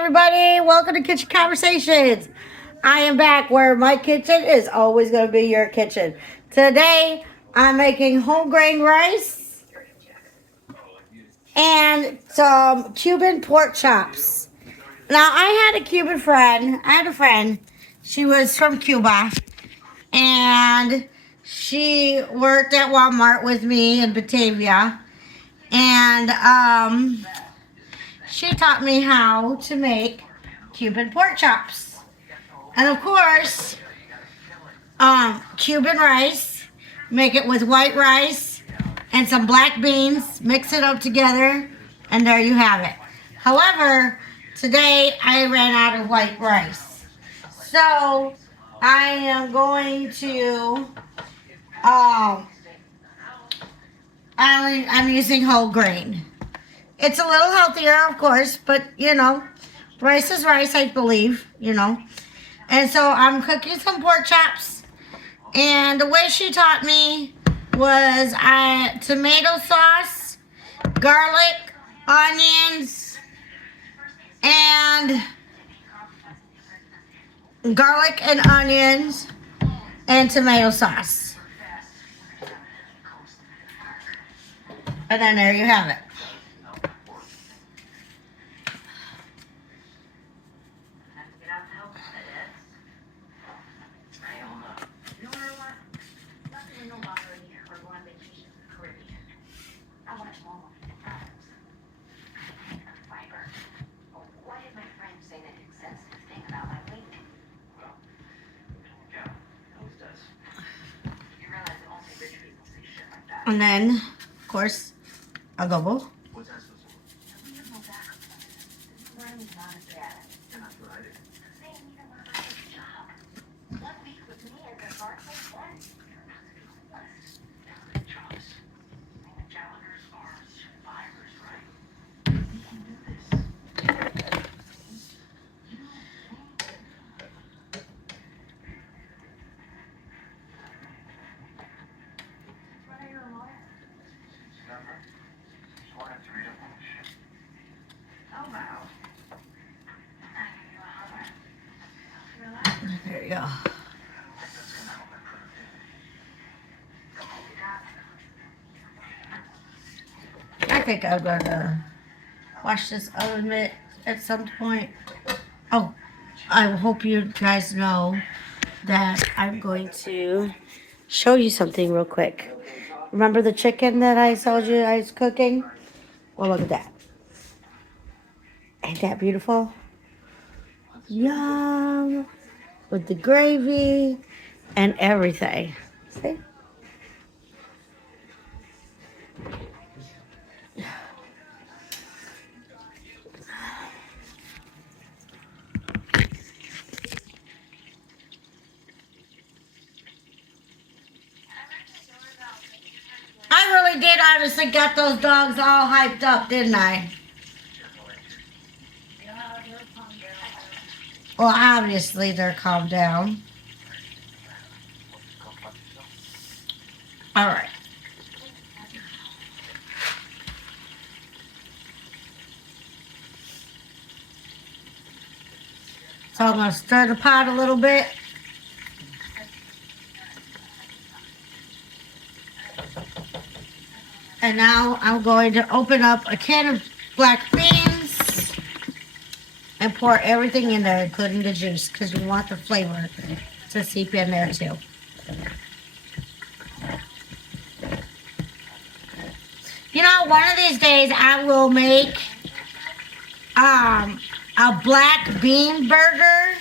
everybody. Welcome to Kitchen Conversations. I am back where my kitchen is always going to be your kitchen. Today, I'm making whole grain rice and some Cuban pork chops. Now, I had a Cuban friend. I had a friend. She was from Cuba, and she worked at Walmart with me in Batavia. And she taught me how to make Cuban pork chops. And of course, Cuban rice, make it with white rice and some black beans, mix it up together, and there you have it. However, today I ran out of white rice. So I am going to, um, I'm using whole grain. It's a little healthier, of course, but rice is rice, I believe. And so I'm cooking some pork chops. And the way she taught me was tomato sauce, garlic, onions, and tomato sauce. And then there you have it. And then, of course, adobo. There you go. I think I'm gonna wash this oven mitt at some point. Oh, I hope you guys know that I'm going to show you something real quick. Remember the chicken that I told you I was cooking? Well, look at that. Ain't that beautiful? Yum! With the gravy and everything. See? I really did honestly got those dogs all hyped up, didn't I? Well, obviously they're calmed down. All right. So I'm going to stir the pot a little bit. And now I'm going to open up a can of black beans and pour everything in there, including the juice, because we want the flavor to seep in there too. One of these days I will make a black bean burger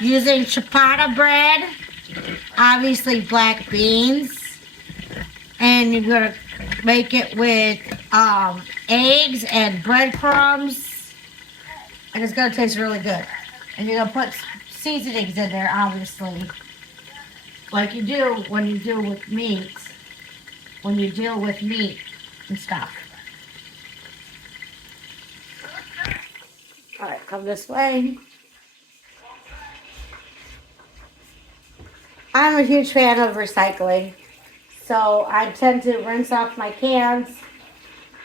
using ciabatta bread, obviously black beans, and you're gonna make it with eggs and breadcrumbs, and it's gonna taste really good. And you're gonna put seasonings in there, obviously, like you do when you deal with meat, and stuff. All right, come this way. I'm a huge fan of recycling, so I tend to rinse off my cans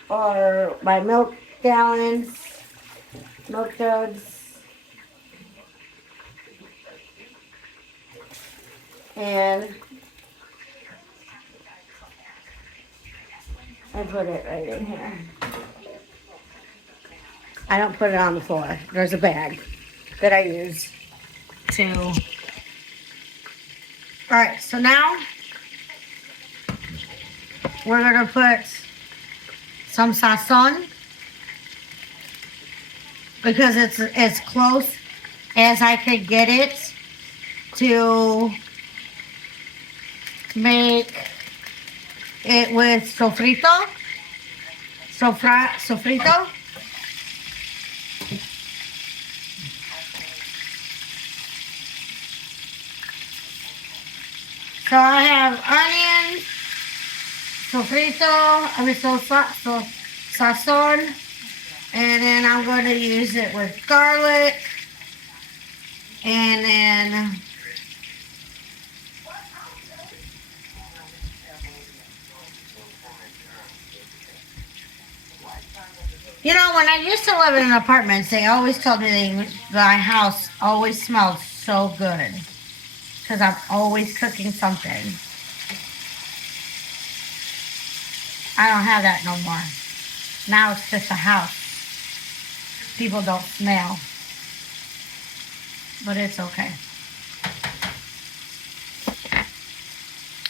or my milk gallons, milk jugs, And I put it right in here. I don't put it on the floor. There's a bag that I use to. Alright, so now we're going to put some sazon because it's as close as I could get it to make it with sofrito. Sofrito. So I have onions, sazon, and then I'm going to use it with garlic, and then you know, when I used to live in apartments, they always told me my house always smelled so good because I'm always cooking something. I don't have that no more. Now it's just a house. People don't smell. But it's okay.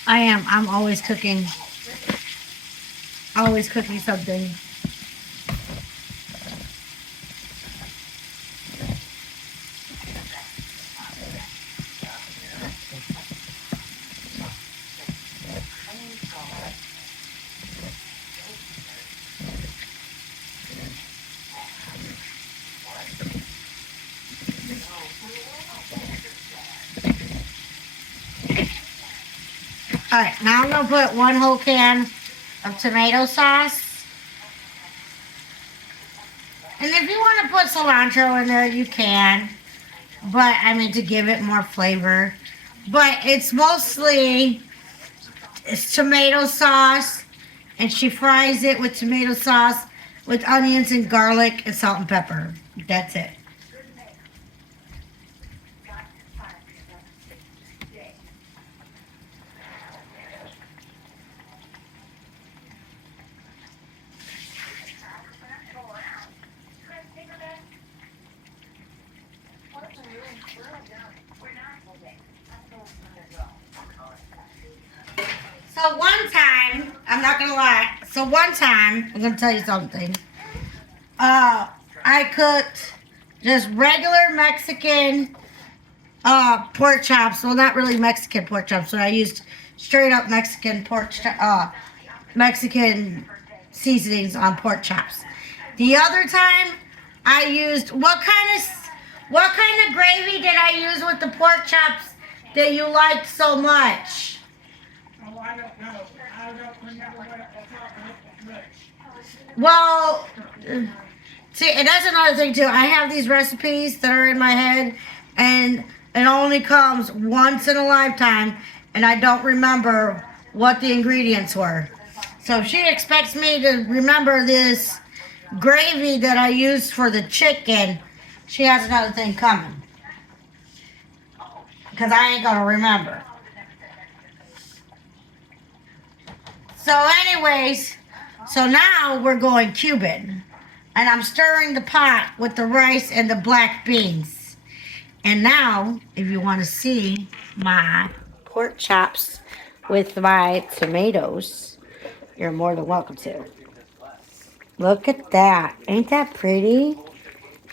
I'm always cooking. Always cooking something. Alright, now I'm going to put 1 whole can of tomato sauce. And if you want to put cilantro in there, you can. But, I mean, to give it more flavor. But it's tomato sauce. And she fries it with tomato sauce with onions and garlic and salt and pepper. That's it. So one time, I'm not gonna lie. So one time, I'm gonna tell you something. I cooked just regular Mexican pork chops. Well, not really Mexican pork chops. So I used straight up Mexican Mexican seasonings on pork chops. The other time, I used what kind of gravy did I use with the pork chops that you liked so much? Oh, I don't know. I don't remember what it was. Well, see, and that's another thing too. I have these recipes that are in my head, and it only comes once in a lifetime, and I don't remember what the ingredients were. So if she expects me to remember this gravy that I used for the chicken, she has another thing coming. Because I ain't going to remember. So anyways, so now we're going Cuban. And I'm stirring the pot with the rice and the black beans. And now, if you want to see my pork chops with my tomatoes, you're more than welcome to. Look at that. Ain't that pretty?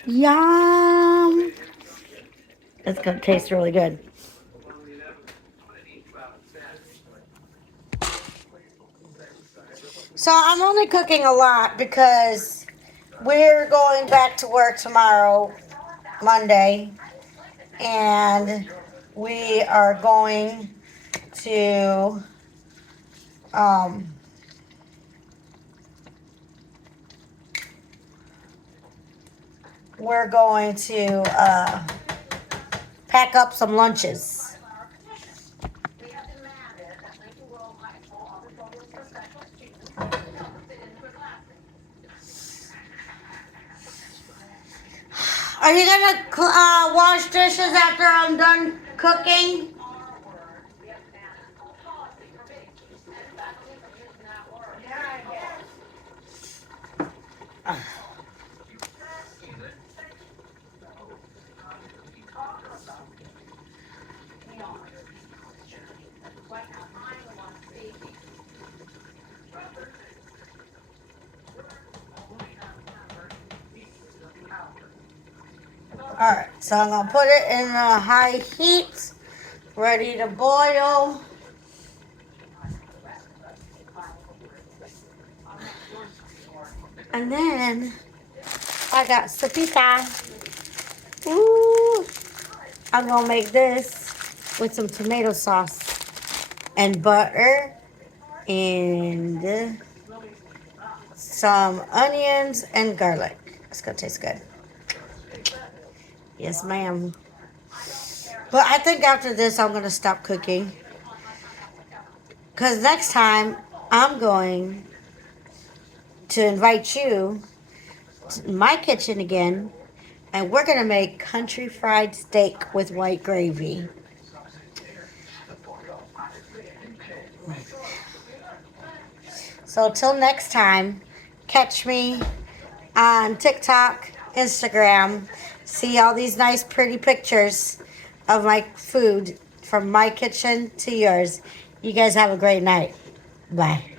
Yum. It's going to taste really good. So I'm only cooking a lot because we're going back to work tomorrow, Monday, and we are going to pack up some lunches. Are you gonna wash dishes after I'm done cooking? Alright, so I'm going to put it in a high heat, ready to boil. And then I got sopita. Ooh. I'm going to make this with some tomato sauce and butter and some onions and garlic. It's going to taste good. Yes, ma'am. But I think after this, I'm going to stop cooking. Because next time, I'm going to invite you to my kitchen again. And we're going to make country fried steak with white gravy. So till next time, catch me on TikTok, Instagram. See all these nice pretty pictures of my food from my kitchen to yours. You guys have a great night. Bye.